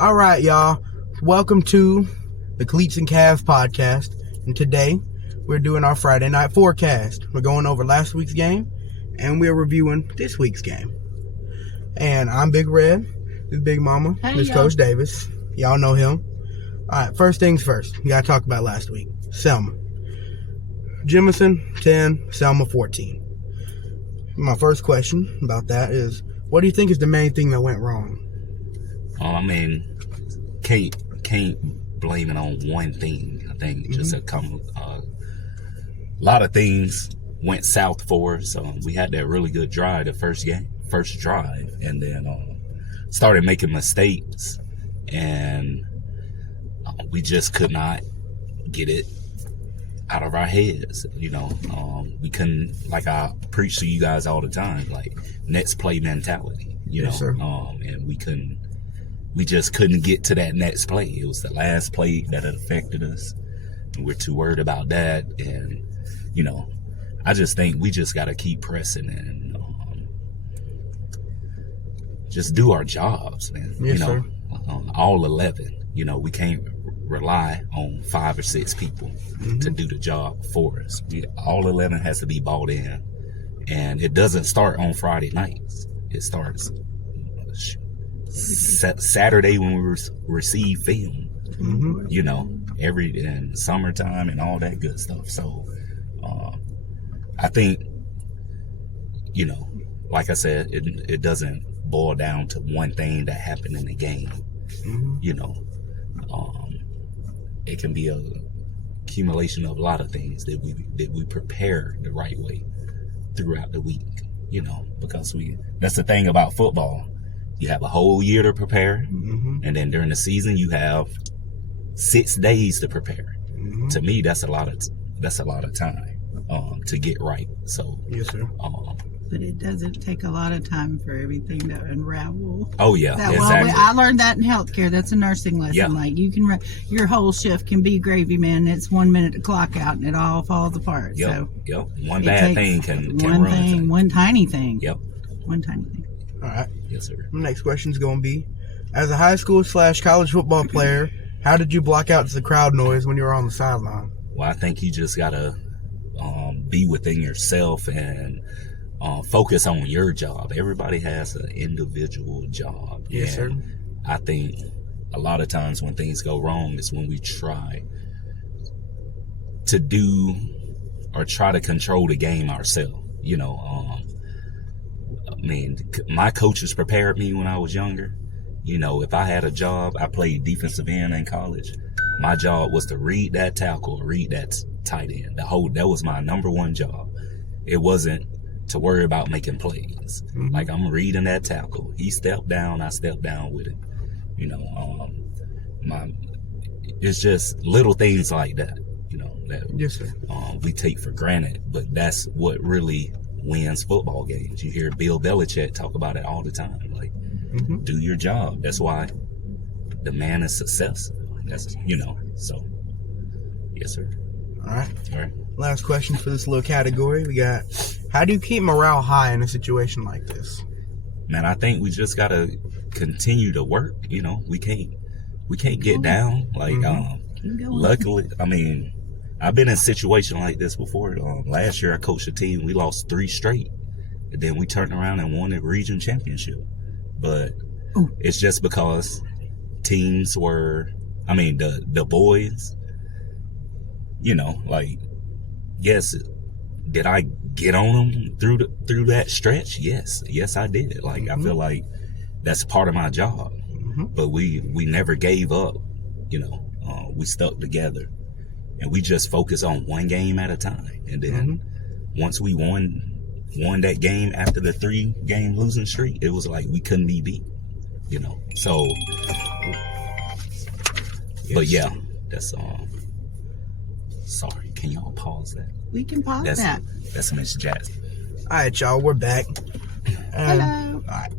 All right, y'all. Welcome to the Cleats and Cavs podcast. And today, we're doing our Friday night forecast. We're going over last week's game, and we're reviewing this week's game. And I'm Big Red. This is Big Momma. Hey, This is Coach Davis. Y'all know him. All right, first things first. We got to talk about last week. Selma. Jemison, 10. Selma, 14. My first question about that is, what do you think is the main thing that went wrong? I mean, can't blame it on one thing. I think just a lot of things went south for us. We had that really good drive, the first drive, and then started making mistakes, and we just could not get it out of our heads. We couldn't, like I preach to you guys all the time, like next play mentality. Yes, sir. And we just couldn't get to that next play. It was the last play that had affected us, and we're too worried about that. And I just think we just got to keep pressing and just do our jobs, man. Yes, sir. All 11. We can't rely on 5 or 6 people to do the job for us. All 11 has to be bought in, and it doesn't start on Friday nights. It starts Saturday when we receive film. In summertime and all that good stuff. So I think like I said, it doesn't boil down to one thing that happened in the game. It can be a accumulation of a lot of things that we prepare the right way throughout the week. Because that's the thing about football. You have a whole year to prepare, and then during the season you have 6 days to prepare. To me, that's a lot of time to get right. So yes, sir. But it doesn't take a lot of time for everything to unravel. Oh yeah, exactly. I learned that in healthcare. That's a nursing lesson. Yeah. Like your whole shift can be gravy, man. It's 1 minute to clock out, and it all falls apart. Yep. One It bad takes thing can ruin things. one tiny thing. Yep. One tiny thing. All right. Yes, sir. My next question is going to be, as a high school / college football player, how did you block out the crowd noise when you were on the sideline? Well, I think you just gotta be within yourself and focus on your job. Everybody has an individual job. Yes, sir. I think a lot of times when things go wrong is when we try to control the game ourselves. My coaches prepared me when I was younger. If I had a job, I played defensive end in college. My job was to read that tackle, read that tight end. That was my number one job. It wasn't to worry about making plays. Like, I'm reading that tackle. He stepped down, I stepped down with it. It's just little things like that, that Yes, sir. we take for granted, but that's what really wins football games. You hear Bill Belichick talk about it all the time. Like, do your job. That's why the man is successful. That's so yes, sir. All right. All right. Last question for this little category. We got, how do you keep morale high in a situation like this? Man, I think we just gotta continue to work. We can't get down. Like, Keep going. luckily, I've been in a situation like this before. Last year I coached a team. We lost 3 straight, and then we turned around and won the region championship. But it's just because teams were, the boys, yes, did I get on them through that stretch? Yes, I did. Like, I feel like that's part of my job. But we never gave up. We stuck together, and we just focused on one game at a time. And then once we won that game after the 3-game losing streak, it was like we couldn't be beat. So. But yeah, that's sorry. Can y'all pause that? We can pause that. That's Miss Jackson. All right, y'all, we're back. Hello. All right.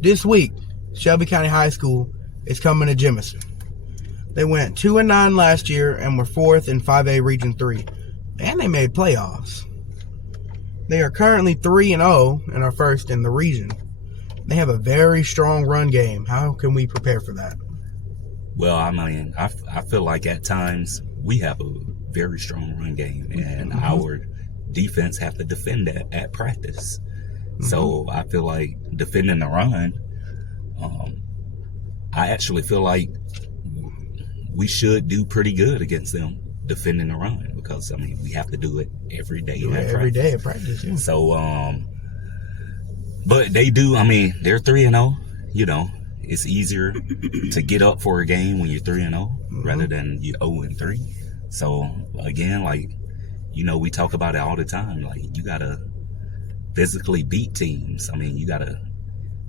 This week, Shelby County High School is coming to Jemison. They went 2-9 last year and were 4th in 5A Region 3. And they made playoffs. They are currently 3-0 and are first in the region. They have a very strong run game. How can we prepare for that? Well, I mean, I feel like at times we have a very strong run game, and our defense have to defend that at practice. So I feel like defending the run, I actually feel like we should do pretty good against them defending the run, because I mean we have to do it every day. Every day at practice. Yeah. So, but they do. I mean, they're 3-0. You know, it's easier to get up for a game when you're 3-0 rather than you're 0-3. So again, like, you know, we talk about it all the time. Like, you gotta physically beat teams. I mean, you gotta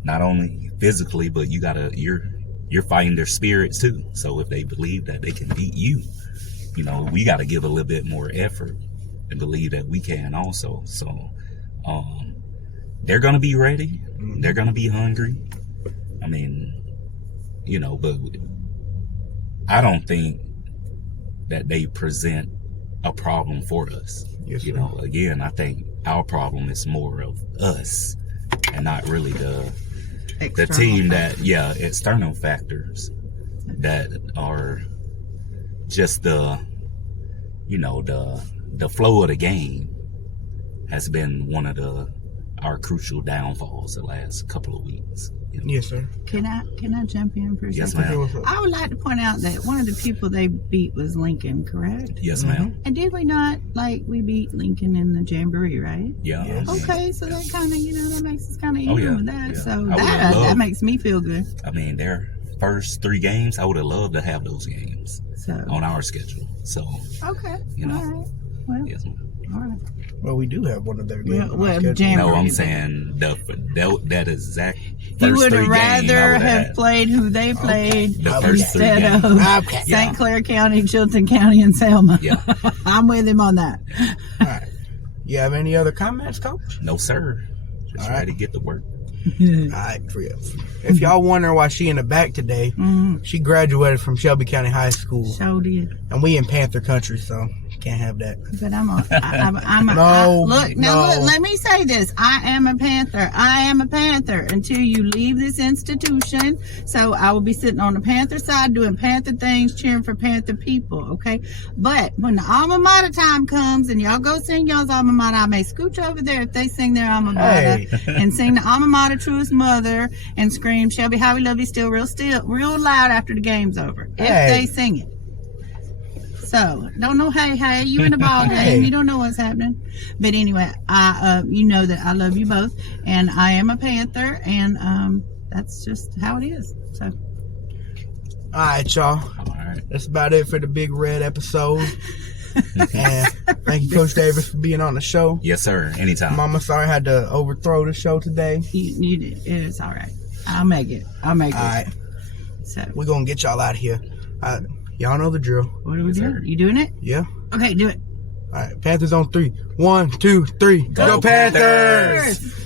not only physically, but you're fighting their spirits too. So if they believe that they can beat you, you know, we got to give a little bit more effort and believe that we can also. So they're going to be ready. They're going to be hungry. I mean, you know, but I don't think that they present a problem for us. Yes, you know, again, I think our problem is more of us and not really the team external factors that are just the flow of the game has been one of our crucial downfalls the last couple of weeks. You know? Yes, sir. Can I jump in for a Yes, second? ma'am. I would like to point out that one of the people they beat was Lincoln, correct? Yes, ma'am. And did we not, we beat Lincoln in the Jamboree, right? Yeah. Yes. Okay, so that kind of, that makes us kind of even with that. Yeah. So I that makes me feel good. I mean, their first 3 games, I would have loved to have those games on our schedule. So, okay, you know. all right. Well, yes, ma'am. all right. Well, we do have one of their games. Jamboree. No, I'm saying that exact first you would 3 have rather game have played who they played The first 3 instead games. of St. Clair County, Chilton County, and Selma. Yeah. I'm with him on that. All right. You have any other comments, Coach? No, sir. Just All right. ready to get to work. All right, for you. If y'all wondering why she in the back today, she graduated from Shelby County High School, So did. and we in Panther country, so can't have that. But look, let me say this. I am a Panther until you leave this institution. So I will be sitting on the Panther side doing Panther things, cheering for Panther people, okay? But when the alma mater time comes and y'all go sing y'all's alma mater, I may scooch over there if they sing their alma mater and sing the alma mater truest mother and scream, Shelby, how we love you still real loud after the game's over. If they sing it. So, don't know, hey, you in the ball game. You don't know what's happening. But anyway, you know that I love you both. And I am a Panther. And that's just how it is. So. All right, y'all. All right. That's about it for the Big Red episode. And thank you, Coach Davis, for being on the show. Yes, sir. Anytime. Mama, sorry I had to overthrow the show today. You did. It's all right. I'll make it. All right. So. We're going to get y'all out of here. Y'all know the drill. What are we doing? You doing it? Yeah. Okay, do it. All right. Panthers on 3. 1, 2, 3. Go Panthers!